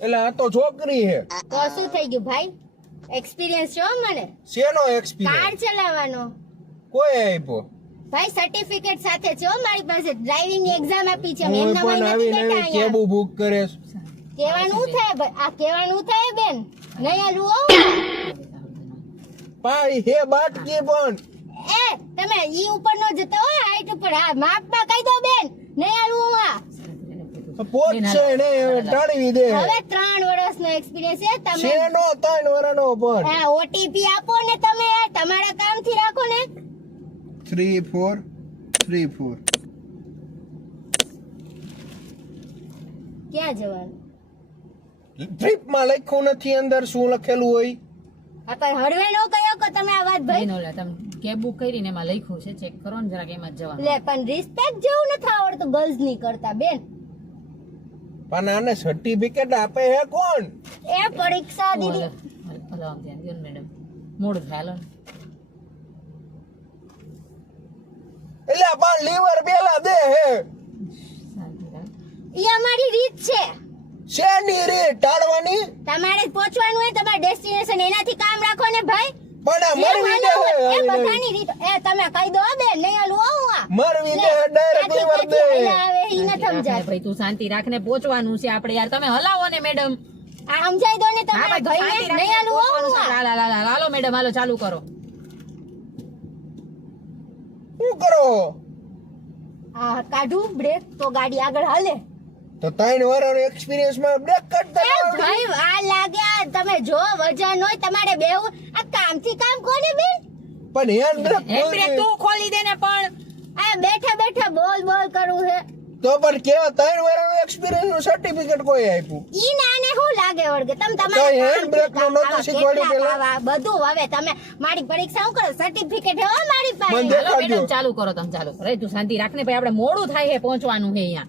એટલે આ તો છોકરી હે. તો શું થઈ ગયું ભાઈ? એક્સપિરિયન્સ છો મને શેનો કાર એક્સપિરિયન્સ? ચલાવવાનો. કોઈ આપ્યો? ભાઈ સર્ટિફિકેટ સાથે છે હો મારી પાસે. ડ્રાઇવિંગ ની એક્ઝામ આપી છે. મેં હું એમના પણ માટે આવીને બેઠા કેબુ અહીંયા. બુક કરે છે. કેવાનું થાય ભાઈ? આ કેવાનું થાય બેન? નહીં આલું હો. પાઈ હે બાટકી પણ. એ તમે ઈ ઉપર નો જતો હોય હાઈટ ઉપર. હા માપમાં કહી દો બેન. નહીં આલું હું આ. પોત છે ને ટાળવી દે. હવે 3 વર્ષનો એક્સપિરિયન્સ છે તમે. શેનો 3 વર્ષનો પણ? આ ઓટીપી આપો ને તમે તમારા કામથી રાખો ને. 3434 ક્યાં જવાનું? ટ્રીપ માં લખ્યું નથી અંદર શું લખેલું હોય. આ પણ હળવે નો કયો કે તમે આ વાત ભાઈ. બેન ઓલા તમે કેબ બુક કરીને એમાં લખ્યું છે, ચેક કરો ને જરાક એમાં જ જવાનું. લે પણ રિસ્પેક્ટ જેવું નથી આવડતું ગર્લ્સ ની કરતા બેન. પણ આને સર્ટિફિકેટ આપે હે કોણ? એ પરીક્ષા દીદી. ઓલા આમ ધ્યાન દ્યો ને મેડમ, મોડું થાય હાલો ને. એટલે પણ લીવર બેલા દે હે. શાંતિ રાખ. ઈ અમારી રીત છે. શેની રે ટાળવાની? તમારે જ પહોંચવાનું હોય તમારા ડેસ્ટિનેશન, એનાથી કામ રાખો ને ભાઈ. પણ આ મરવી દે હે. એ બધાની રીત. એ તમે કહી દો બેન, નહીં આલું હું આ. મરવી દે ડાયરેક્ટ લીવર દે. આવે ઈ ન રાખને સમજાય. ભાઈ તું શાંતિ રાખને પહોંચવાનું છે આપણે યાર, તમે હલાવો ને મેડમ. આ સમજાઈ દો ને હા તમારા ભાઈ ભાઈને, તું શાંતિ નહીં રાખને આલું પહોંચવાનું હું છે. આ. હાલો મેડમ, હાલો ચાલુ કરો. શું કરો? આ કાઢું બ્રેક તો ગાડી આગળ હાલે. તો 3 વર્ષનો એક્સપિરિયન્સ માં બ્રેક કરતા એ ભાઈ આ લાગ્યા તમે જો વજન હોય તમારે બેવું. આ કામથી કામ કોને બેન? પણ હેન્ડ બ્રેક હેન્ડ બ્રેક તું ખોલી દે ને પણ. આ બેઠા બેઠા બોલ બોલ કરવું છે. તો પણ કેવા 3 વર્ષનો એક્સપિરિયન્સ નું સર્ટિફિકેટ કોઈ આપ્યું? ઈ નાને શું લાગે વળગે તમે તો તમારે hand brake નું નહોતું શીખવાડ્યું પેલા? બધું હવે તમે મારી પરીક્ષા હું કરો સર્ટિફિકેટ હે હો મારી મને પાસે. હાલો દેખાડજો. મેડમ ચાલુ કરો, તમે ચાલુ કરો. તું શાંતિ રાખને ભાઈ, આપણે મોડું થાય છે પહોંચવાનું છે અહીંયા.